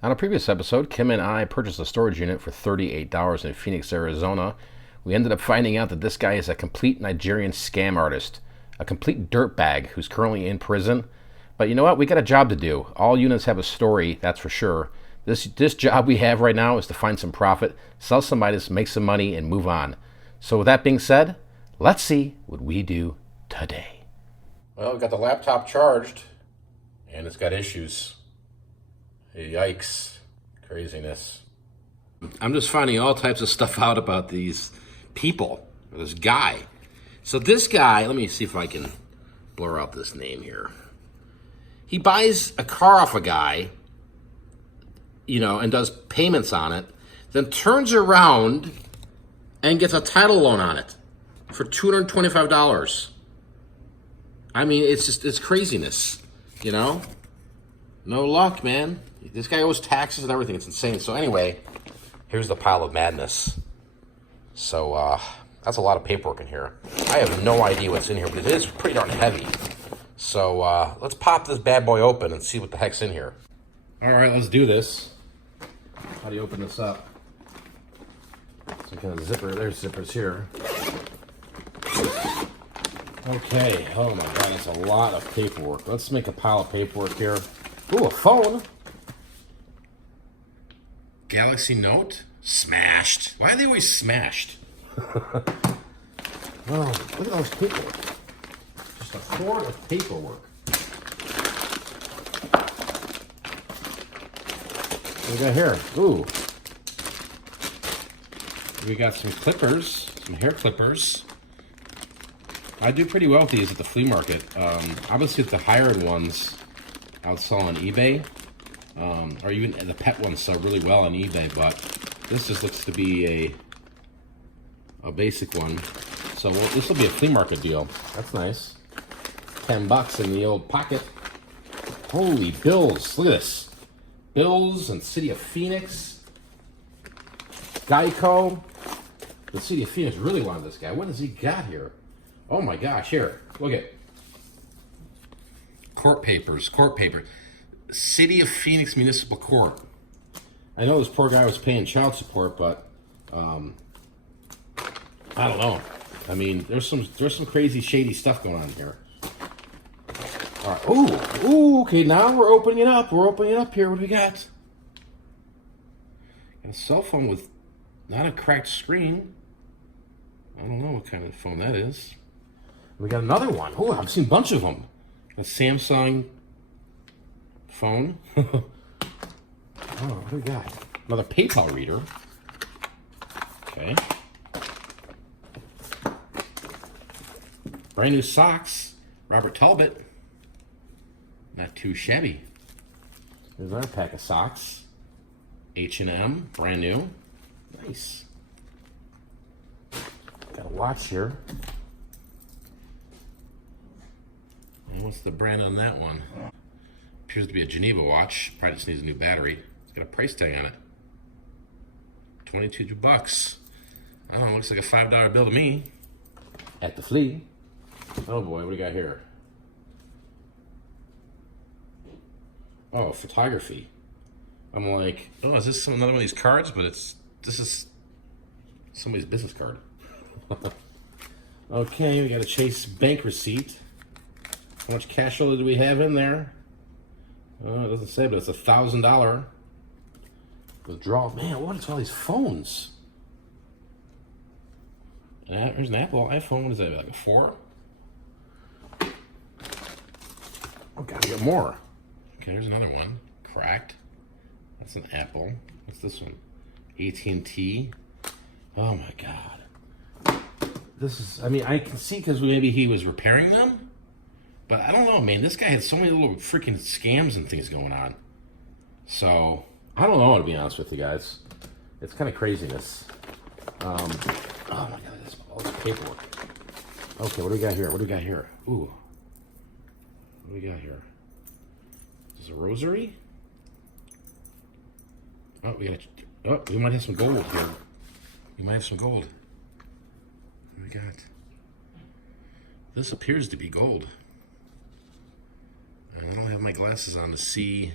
On a previous episode, Kim and I purchased a storage unit for $38 in Phoenix, Arizona. We ended up finding out that this guy is a complete Nigerian scam artist, a complete dirtbag who's currently in prison. But you know what? We got a job to do. All units have a story, that's for sure. This job we have right now is to find some profit, sell some items, make some money, and move on. So with that being said, let's see what we do today. Well, we got the laptop charged, and it's got issues. Yikes. Craziness. I'm just finding all types of stuff out about these people, or this guy. So this guy, let me see if I can blur out this name here. He buys a car off a guy, and does payments on it, then turns around and gets a title loan on it for $225. I mean, it's craziness, No luck, man. This guy owes taxes and everything. It's insane. So anyway, here's the pile of madness. So that's a lot of paperwork in here. I have no idea what's in here, but it is pretty darn heavy. So let's pop this bad boy open and see what the heck's in here. All right, let's do this. How do you open this up? Some kind of zipper. There's zippers here. Okay. Oh my God, that's a lot of paperwork. Let's make a pile of paperwork here. Ooh, a phone. Galaxy Note? Smashed. Why are they always smashed? Oh, look at all this paperwork. Just a hoard of paperwork. What do we got here? Ooh. We got some clippers, some hair clippers. I do pretty well with these at the flea market. Obviously, the hired ones I would sell on eBay, or even the pet ones sell really well on eBay, but this just looks to be a basic one. So this will be a flea market deal. That's nice. $10 in the old pocket. Holy bills. Look at this. Bills and City of Phoenix. Geico. The City of Phoenix really wanted this guy. What has he got here? Oh my gosh, here. Look at court papers. City of Phoenix Municipal Court. I know this poor guy was paying child support, but I don't know. I mean, there's some crazy shady stuff going on here. All right. Ooh. Okay. Now we're opening it up. Here. What do we got? Got a cell phone with not a cracked screen. I don't know what kind of phone that is. We got another one. Oh, I've seen a bunch of them. A Samsung phone. Oh, what do we got? Another PayPal reader. Okay. Brand new socks. Robert Talbot. Not too shabby. There's another pack of socks. H&M. Brand new. Nice. Got a watch here. And what's the brand on that one? Appears to be a Geneva watch. Probably just needs a new battery. It's got a price tag on it. $22. I don't know, looks like a $5 bill to me. At the flea. Oh boy, what do we got here? Oh, photography. I'm like, oh, is this another one of these cards? But this is somebody's business card. Okay, we got a Chase bank receipt. How much cash flow do we have in there? It doesn't say, but it's $1,000 withdrawal. Man, what is all these phones? There's an Apple iPhone. What is that, like a 4? Oh, gotta get more. Okay, here's another one. Cracked. That's an Apple. What's this one? AT&T. Oh my God. This is, I mean, I can see because maybe he was repairing them. But I don't know, man. This guy had so many little freaking scams and things going on. So, I don't know, to be honest with you guys. It's kind of craziness. Oh my God, all this paperwork. Okay, what do we got here? Ooh. What do we got here? Is this a rosary? Oh, we might have some gold here. What do we got? This appears to be gold. And I don't have my glasses on to see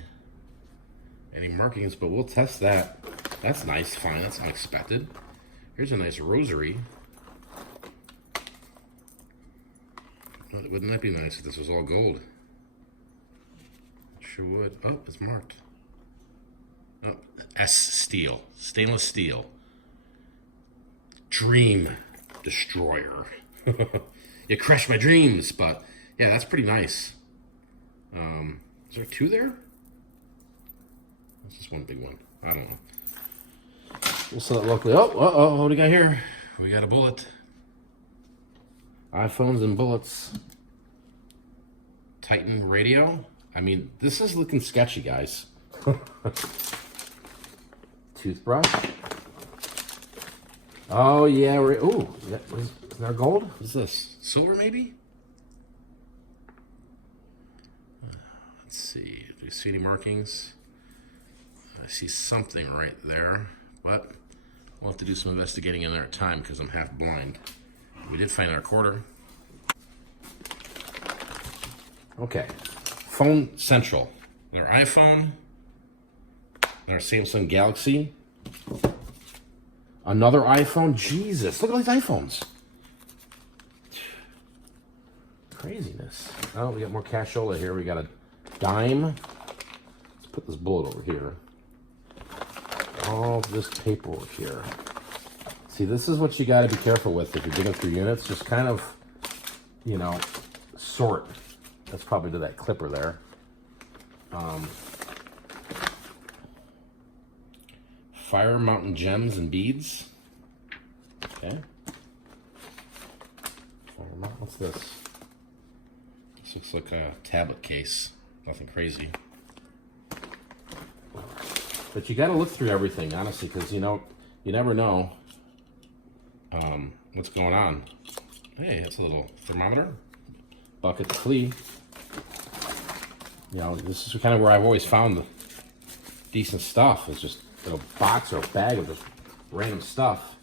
any markings, but we'll test that. That's nice, fine, that's unexpected. Here's a nice rosary. Wouldn't that be nice if this was all gold? Sure would. Oh, it's marked. Oh, S steel, stainless steel. Dream destroyer. You crushed my dreams, but yeah, that's pretty nice. Is there two there? That's just one big one. I don't know. We'll sell it locally. Oh, what do we got here? We got a bullet. iPhones and bullets. Titan radio. I mean, this is looking sketchy, guys. Toothbrush. Oh, yeah. Ooh, is there gold? What is this? Silver, maybe? Let's see. Do you see any markings? I see something right there, but we'll have to do some investigating in our time because I'm half blind. We did find our quarter. Okay. Phone Central. Our iPhone. Our Samsung Galaxy. Another iPhone. Jesus, look at these iPhones. Craziness. Oh, we got more cashola here. We got a dime. Let's put this bullet over here. All this paperwork here. See, this is what you got to be careful with if you're digging through units. Just kind of, you know, sort. That's probably to that clipper there. Fire Mountain Gems and Beads. Okay. Fire Mountain, what's this? This looks like a tablet case. Nothing crazy. But you got to look through everything, honestly, because, you know, you never know what's going on. Hey, that's a little thermometer. Bucket to flea. You know, this is kind of where I've always found the decent stuff. It's just a box or a bag of just random stuff.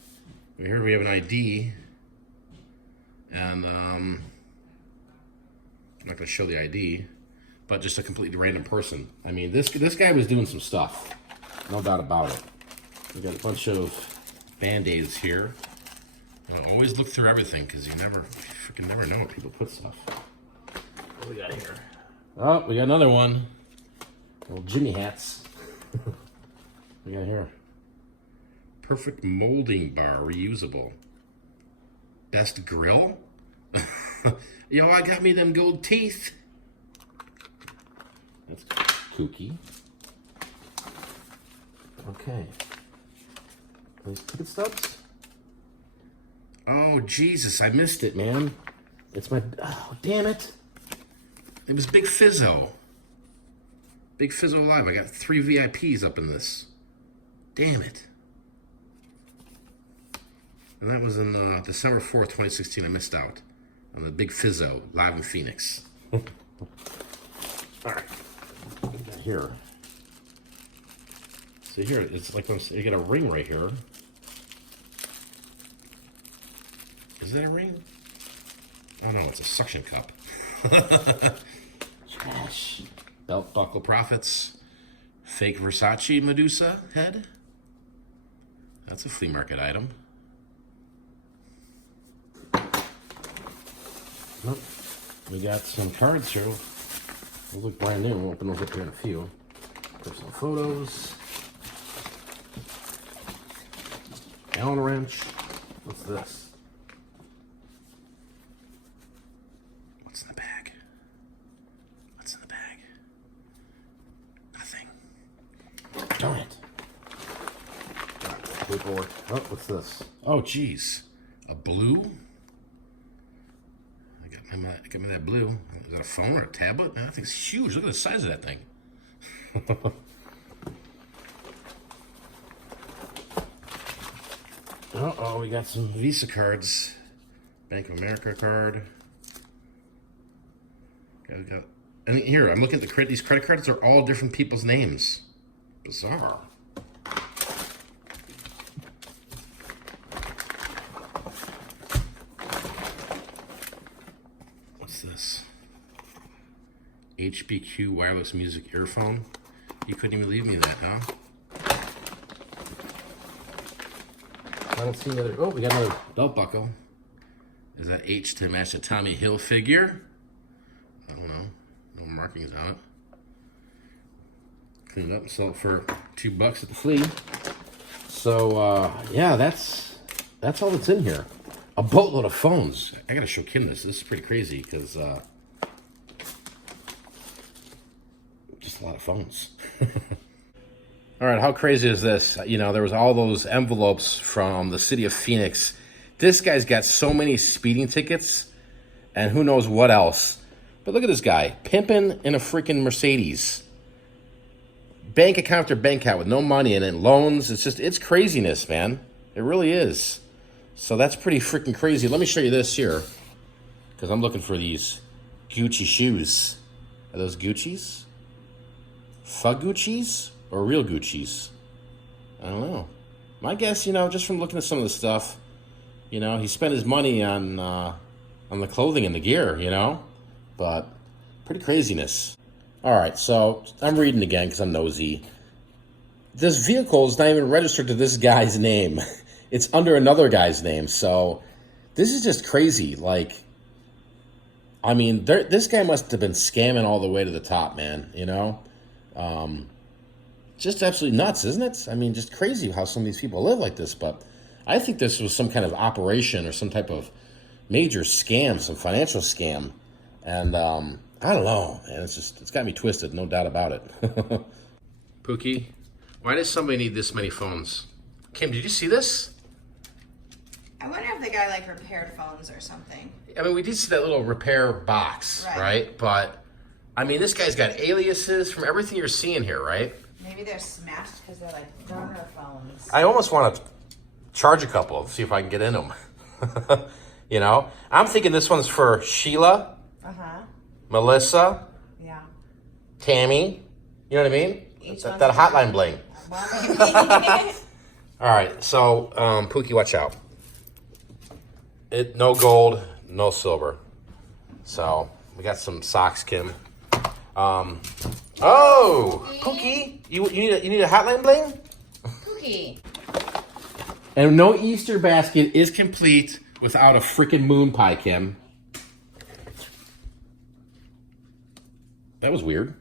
Here we have an ID. And I'm not going to show the ID, but just a completely random person. I mean, this guy was doing some stuff. No doubt about it. We got a bunch of Band-Aids here. Always look through everything because you freaking never know what people put stuff. What do we got here? Oh, we got another one. Little Jimmy hats. What do we got here? Perfect molding bar, reusable. Best grill? Yo, I got me them gold teeth. That's kooky. Okay. These ticket stubs? Oh, Jesus, I missed it, man. It's my... Oh, damn it. It was Big Fizzo. Big Fizzo Live. I got 3 VIPs up in this. Damn it. And that was in December 4th, 2016. I missed out on the Big Fizzo live in Phoenix. All right. What do we got here? See here, it's like you get a ring right here. Is that a ring? Oh no, it's a suction cup. Trash. Belt buckle profits. Fake Versace Medusa head. That's a flea market item. Nope. We got some cards here. Those look brand new. We'll open those up here in a few. Personal photos. Allen wrench. What's this? What's in the bag? What's in the bag? Nothing. Darn it. Paperwork. Oh, what's this? Oh, geez. A blue? I got me that blue. Is that a phone or a tablet? Man, that thing's huge. Look at the size of that thing. Uh-oh, we got some Visa cards. Bank of America card. Okay, we got... And here, I'm looking at these credit cards are all different people's names. Bizarre. What's this? HBQ wireless music earphone. You couldn't even leave me that, huh? I don't see any other. Oh, we got another belt buckle. Is that H to match the Tommy Hilfiger? I don't know. No markings on it. Clean it up and sell it for $2 at the flea. So, yeah, that's all that's in here. A boatload of phones. I gotta show Kim this. This is pretty crazy because just a lot of phones. All right, how crazy is this? You know, there was all those envelopes from the city of Phoenix. This guy's got so many speeding tickets and who knows what else. But look at this guy, pimping in a freaking Mercedes. Bank account after bank account with no money in it, loans. It's craziness, man. It really is. So that's pretty freaking crazy. Let me show you this here, because I'm looking for these Gucci shoes. Are those Gucci's? Fugucci's or real Gucci's? I don't know. My guess, you know, just from looking at some of the stuff, you know, he spent his money on the clothing and the gear, you know, but pretty craziness. All right, so I'm reading again because I'm nosy. This vehicle is not even registered to this guy's name. It's under another guy's name. So this is just crazy. Like, I mean, this guy must have been scamming all the way to the top, man, you know? Just absolutely nuts, isn't it? I mean, just crazy how some of these people live like this. But I think this was some kind of operation or some type of major scam, some financial scam. And I don't know, man. It's got me twisted, no doubt about it. Pookie, why does somebody need this many phones? Kim, did you see this? I wonder if the guy like repaired phones or something. I mean, we did see that little repair box, right? But I mean, this guy's got aliases from everything you're seeing here, right? Maybe they're smashed because they're like burner phones. I almost want to charge a couple, see if I can get in them. You know, I'm thinking this one's for Sheila, Melissa, yeah, Tammy. You know what I mean? That hotline bling. All right, so Pookie, watch out. No gold, no silver. So we got some socks, Kim. Oh, Pookie, you need a hotline bling? Pookie. And no Easter basket is complete without a freaking moon pie, Kim. That was weird.